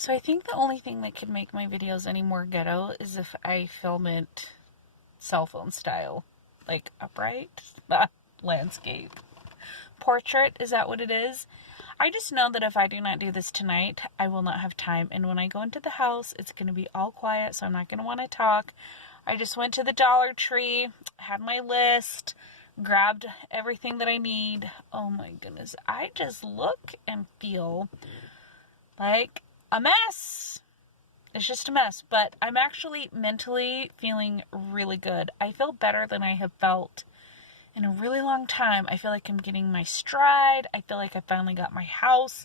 So I think the only thing that could make my videos any more ghetto is if I film it cell phone style. Like upright? Landscape. Portrait, is that what it is? I just know that if I do not do this tonight, I will not have time. And when I go into the house, it's going to be all quiet, so I'm not going to want to talk. I just went to the Dollar Tree, had my list, grabbed everything that I need. Oh my goodness. I just look and feel like a mess. It's just a mess, but I'm actually mentally feeling really good. I feel better than I have felt in a really long time. I feel like I'm getting my stride. I feel like I finally got my house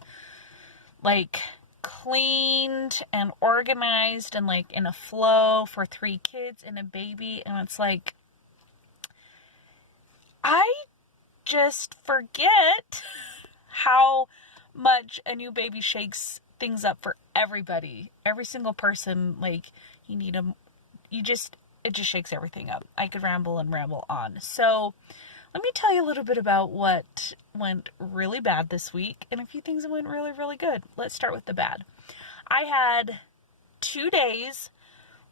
like cleaned and organized and like in a flow for 3 kids and a baby. And it's like, I just forget how much a new baby shakes things up for everybody. Every single person, like, it just shakes everything up. I could ramble and ramble on. So let me tell you a little bit about what went really bad this week and a few things that went really, really good. Let's start with the bad. I had 2 days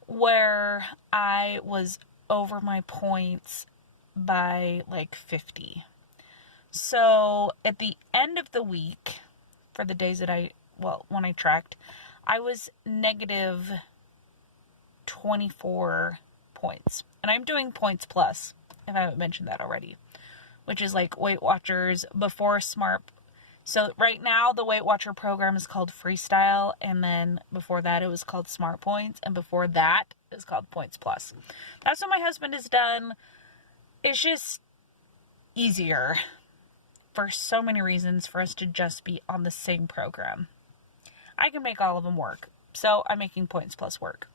where I was over my points by like 50. So at the end of the week, for the days that when I tracked, I was negative 24 points. And I'm doing points plus, if I haven't mentioned that already, which is like Weight Watchers before Smart. So right now the Weight Watcher program is called Freestyle, and then before that it was called Smart Points, and before that it was called Points Plus. That's what my husband has done. It's just easier for so many reasons for us to just be on the same program. I can make all of them work, so I'm making Points Plus work.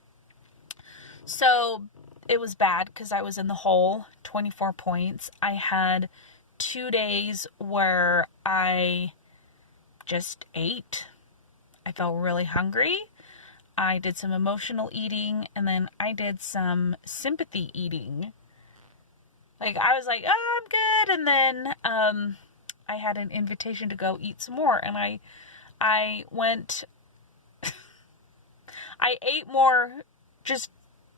So it was bad because I was in the hole, 24 points. I had 2 days where I just ate. I felt really hungry. I did some emotional eating, and then I did some sympathy eating. Like, I was like, oh, I'm good. And then I had an invitation to go eat some more, and I went, I ate more just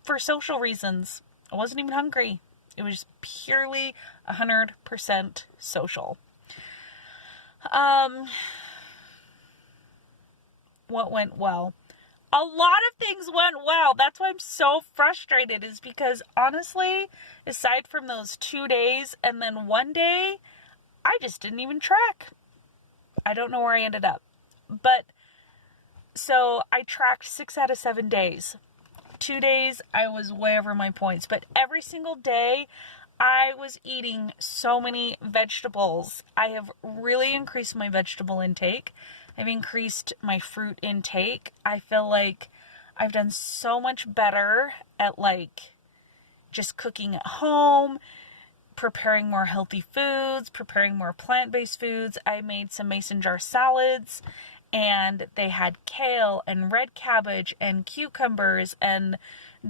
for social reasons. I wasn't even hungry. It was purely 100% social. What went well? A lot of things went well. That's why I'm so frustrated, is because honestly, aside from those 2 days and then 1 day, I just didn't even track. I don't know where I ended up. But so I tracked 6 out of 7 days. 2 days, I was way over my points. But every single day, I was eating so many vegetables. I have really increased my vegetable intake. I've increased my fruit intake. I feel like I've done so much better at like just cooking at home, preparing more healthy foods, preparing more plant-based foods. I made some mason jar salads, and they had kale and red cabbage and cucumbers and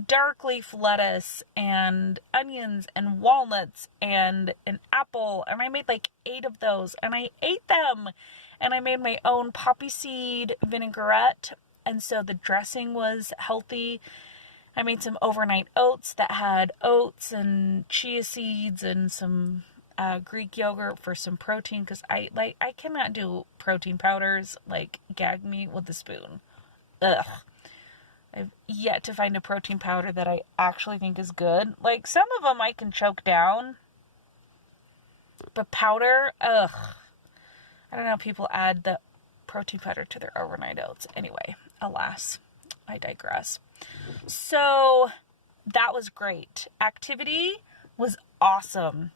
dark leaf lettuce and onions and walnuts and an apple. And I made like 8 of those, and I ate them. And I made my own poppy seed vinaigrette, and so the dressing was healthy. I made some overnight oats that had oats and chia seeds and some Greek yogurt for some protein, because I cannot do protein powders. Like, gag me with a spoon. Ugh. I've yet to find a protein powder that I actually think is good. Like, some of them I can choke down, but powder, ugh. I don't know how people add the protein powder to their overnight oats. Anyway, alas, I digress. So that was great. Activity was awesome.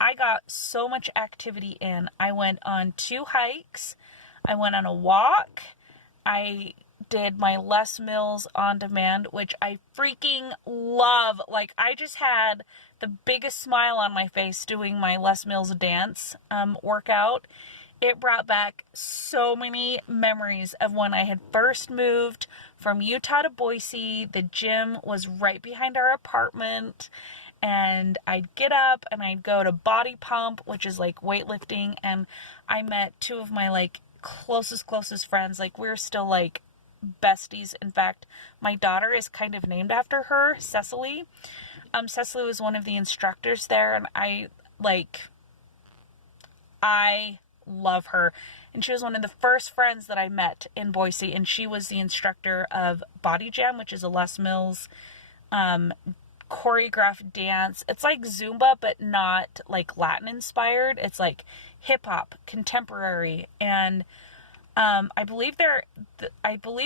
I got so much activity in. I went on 2 hikes. I went on a walk. I did my Les Mills on demand, which I freaking love. Like, I just had the biggest smile on my face doing my Les Mills dance workout. It brought back so many memories of when I had first moved from Utah to Boise. The gym was right behind our apartment, and I'd get up and I'd go to Body Pump, which is like weightlifting, and I met 2 of my like closest friends. Like, we're still like besties. In fact, my daughter is kind of named after her, Cecily. Cecily was one of the instructors there, and I love her. And she was one of the first friends that I met in Boise, and she was the instructor of Body Jam, which is a Les Mills choreographed dance. It's like Zumba, but not like Latin inspired. It's like hip hop, contemporary, and I believe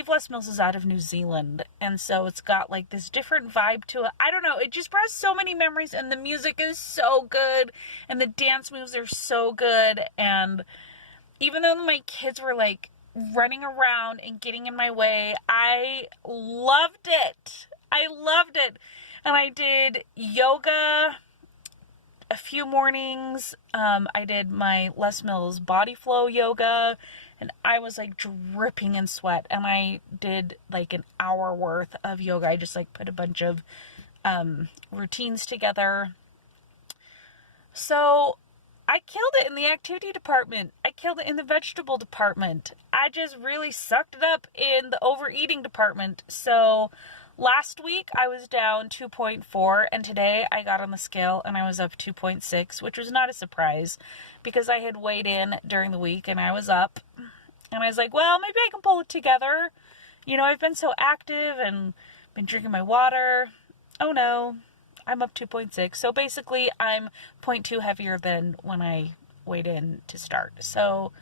Les Mills is out of New Zealand, and so it's got like this different vibe to it. I don't know, it just brought so many memories, and the music is so good, and the dance moves are so good, and even though my kids were like running around and getting in my way, I loved it. And I did yoga a few mornings. I did my Les Mills body flow yoga, and I was like dripping in sweat, and I did like an hour worth of yoga. I just like put a bunch of routines together. So I killed it in the activity department. I killed it in the vegetable department. I just really sucked it up in the overeating department. So last week I was down 2.4, and today I got on the scale and I was up 2.6, which was not a surprise because I had weighed in during the week and I was up. And I was like, well, maybe I can pull it together. You know, I've been so active and been drinking my water. Oh no, I'm up 2.6. So basically I'm 0.2 heavier than when I weighed in to start. So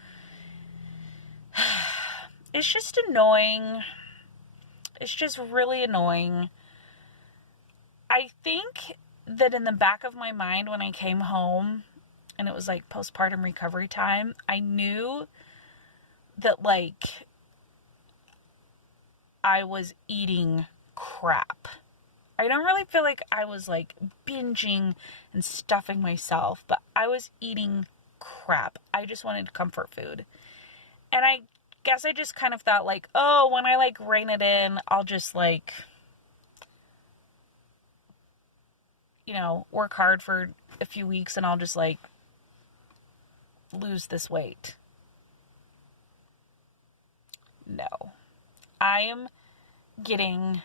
it's just annoying. It's just really annoying. I think that in the back of my mind when I came home and it was like postpartum recovery time, I knew that like I was eating crap. I don't really feel like I was like binging and stuffing myself, but I was eating crap. I just wanted comfort food. And I guess I just kind of thought like, oh, when I like rein it in, I'll just like, you know, work hard for a few weeks and I'll just like lose this weight. No. I am getting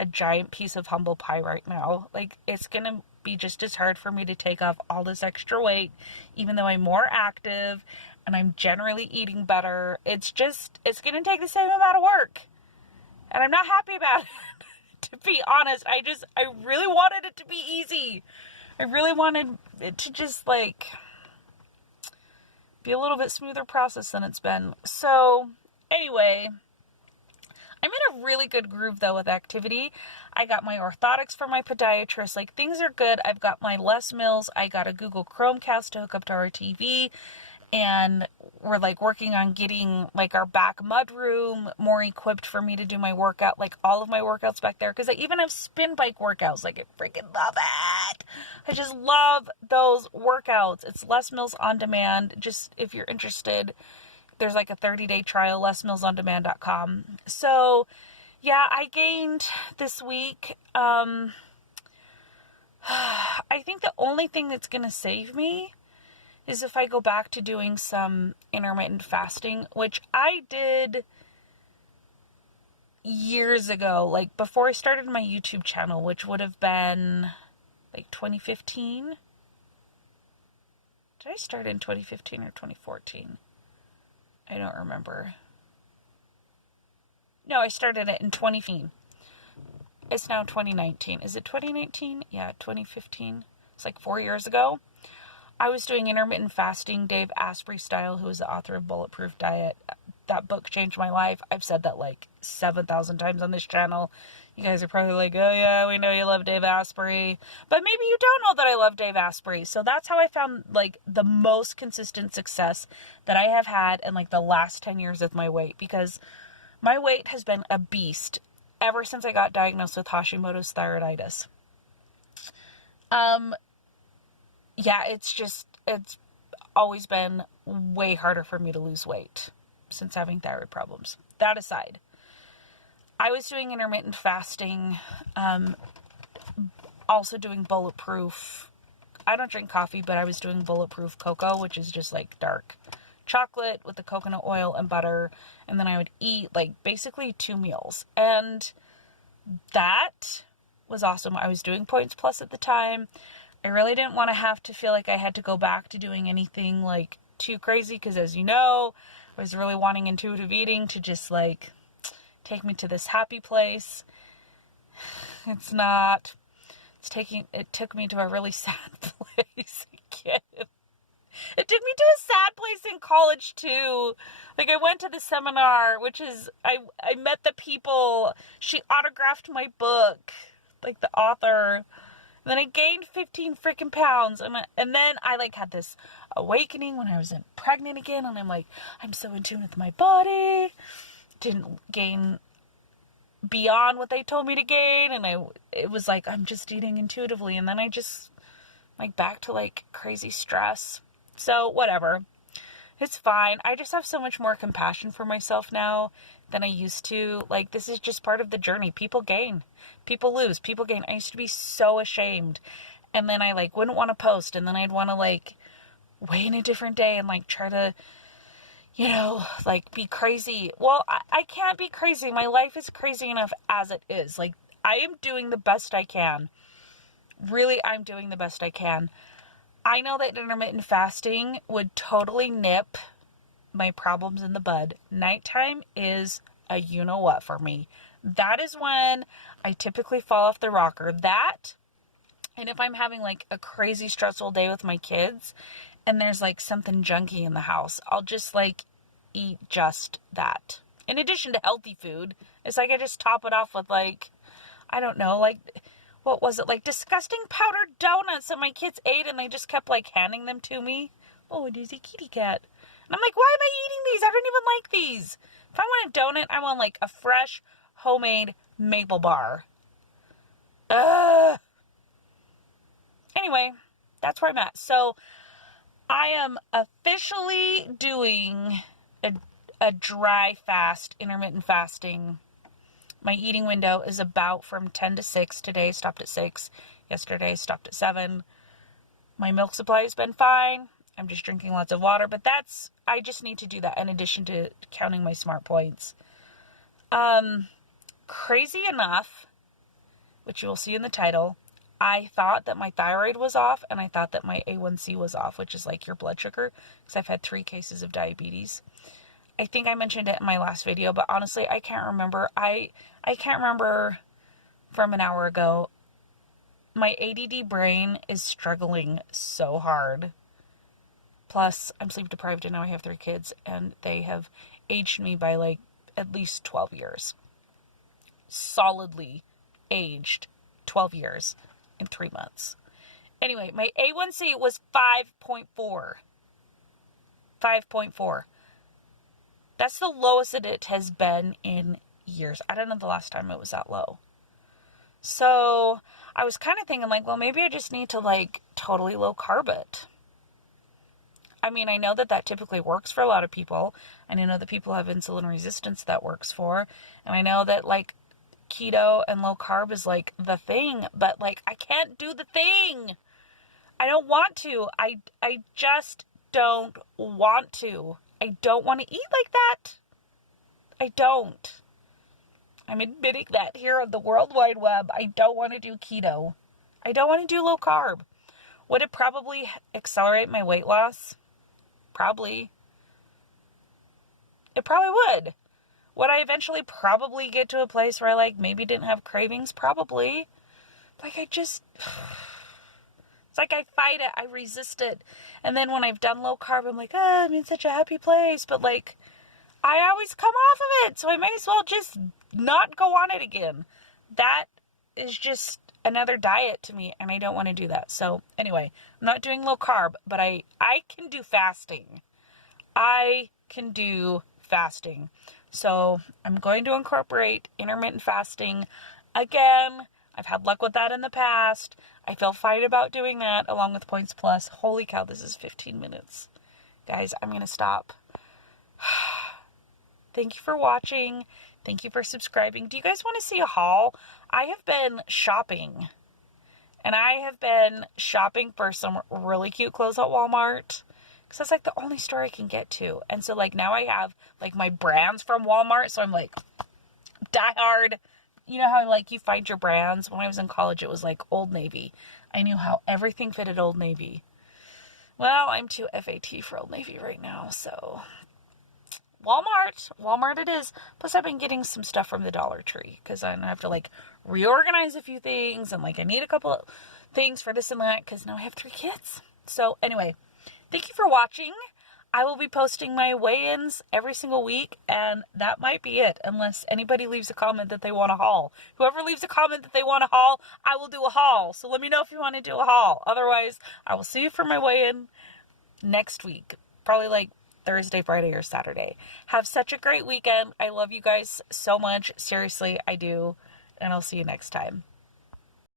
a giant piece of humble pie right now. Like, it's gonna be just as hard for me to take off all this extra weight, even though I'm more active and I'm generally eating better. It's gonna take the same amount of work. And I'm not happy about it, to be honest. I really wanted it to be easy. I really wanted it to just, like, be a little bit smoother process than it's been. So, anyway, I'm in a really good groove, though, with activity. I got my orthotics for my podiatrist. Like, things are good. I've got my Les Mills. I got a Google Chromecast to hook up to our TV. And we're, like, working on getting, like, our back mud room more equipped for me to do my workout. Like, all of my workouts back there. Because I even have spin bike workouts. Like, I freaking love it. I just love those workouts. It's Les Mills On Demand. Just, if you're interested, there's like a 30-day trial, lesmillsondemand.com. So, yeah, I gained this week. I think the only thing that's going to save me is if I go back to doing some intermittent fasting, which I did years ago, like before I started my YouTube channel, which would have been like 2015. Did I start in 2015 or 2014? I don't remember. No, I started it in 2015. It's now 2019. Is it 2019? Yeah, 2015. It's like 4 years ago. I was doing intermittent fasting, Dave Asprey style, who is the author of Bulletproof Diet. That book changed my life. I've said that like 7,000 times on this channel. You guys are probably like, oh yeah, we know you love Dave Asprey. But maybe you don't know that I love Dave Asprey. So that's how I found like the most consistent success that I have had in like the last 10 years with my weight. Because my weight has been a beast ever since I got diagnosed with Hashimoto's thyroiditis. Yeah, it's always been way harder for me to lose weight since having thyroid problems. That aside, I was doing intermittent fasting, also doing Bulletproof. I don't drink coffee, but I was doing Bulletproof cocoa, which is just like dark chocolate with the coconut oil and butter, and then I would eat like basically 2 meals. And that was awesome. I was doing Points Plus at the time. I really didn't want to have to feel like I had to go back to doing anything like too crazy, because as you know, I was really wanting intuitive eating to just like take me to this happy place. It's not. It took me to a really sad place again. It took me to a sad place in college too. Like, I went to the seminar, which is, I met the people. She autographed my book, like the author. And then I gained 15 freaking pounds. And then I like had this awakening when I was pregnant again. And I'm like, I'm so in tune with my body. Didn't gain beyond what they told me to gain. And it was like, I'm just eating intuitively. And then I just like back to like crazy stress. So whatever, it's fine. I just have so much more compassion for myself now than I used to. Like, this is just part of the journey. People gain, people lose, people gain. I used to be so ashamed. And then I like wouldn't want to post. And then I'd want to like weigh in a different day and like try to, you know, like be crazy. Well, I can't be crazy. My life is crazy enough as it is. Like, I am doing the best I can. Really, I'm doing the best I can. I know that intermittent fasting would totally nip my problems in the bud. Nighttime is a you-know-what for me. That is when I typically fall off the rocker. That, and if I'm having like a crazy stressful day with my kids and there's like something junky in the house, I'll just like eat just that. In addition to healthy food, it's like I just top it off with like, I don't know, like, what was it, like disgusting powdered donuts that my kids ate and they just kept like handing them to me. Oh, it is a kitty cat. And I'm like, why am I eating these? I don't even like these. If I want a donut, I want like a fresh homemade maple bar. Anyway, that's where I'm at. So I am officially doing a dry fast, intermittent fasting. My eating window is about from 10 to 6. Today stopped at 6. Yesterday stopped at 7. My milk supply has been fine. I'm just drinking lots of water, but I just need to do that in addition to counting my smart points. Crazy enough, which you will see in the title, I thought that my thyroid was off and I thought that my A1C was off, which is like your blood sugar, because I've had 3 cases of diabetes. I think I mentioned it in my last video, but honestly, I can't remember. I can't remember from an hour ago. My ADD brain is struggling so hard. Plus, I'm sleep deprived and now I have 3 kids and they have aged me by like at least 12 years. Solidly aged 12 years in 3 months. Anyway, my A1C was 5.4. 5.4. That's the lowest that it has been in years. I don't know the last time it was that low. So I was kind of thinking like, well, maybe I just need to like totally low carb it. I mean, I know that typically works for a lot of people. And I know that people have insulin resistance that works for. And I know that like keto and low carb is like the thing. But like, I can't do the thing. I don't want to. I just don't want to. I don't want to eat like that. I don't. I'm admitting that here on the World Wide Web. I don't want to do keto. I don't want to do low carb. Would it probably accelerate my weight loss? Probably. It probably would. Would I eventually probably get to a place where I like maybe didn't have cravings? Probably. Like it's like I fight it, I resist it. And then when I've done low carb, I'm like, I'm in such a happy place. But like, I always come off of it. So I may as well just not go on it again. That is just another diet to me. And I don't want to do that. So anyway, I'm not doing low carb, but I can do fasting. I can do fasting. So I'm going to incorporate intermittent fasting again. I've had luck with that in the past. I feel fine about doing that along with Points Plus. Holy cow, this is 15 minutes. Guys, I'm going to stop. Thank you for watching. Thank you for subscribing. Do you guys want to see a haul? I have been shopping. And I have been shopping for some really cute clothes at Walmart. because that's like the only store I can get to. And so like now I have like my brands from Walmart, so I'm like die hard. You know how like you find your brands? When I was in college, it was like Old Navy. I knew how everything fitted Old Navy. Well, I'm too FAT for Old Navy right now, so Walmart it is. Plus I've been getting some stuff from the Dollar Tree because I have to like reorganize a few things, and like I need a couple of things for this and that because now I have 3 kids. So anyway, thank you for watching. I will be posting my weigh-ins every single week, and that might be it, unless anybody leaves a comment that they want a haul. Whoever leaves a comment that they want a haul, I will do a haul. So let me know if you want to do a haul. Otherwise, I will see you for my weigh-in next week. Probably like Thursday, Friday, or Saturday. Have such a great weekend. I love you guys so much. Seriously, I do. And I'll see you next time.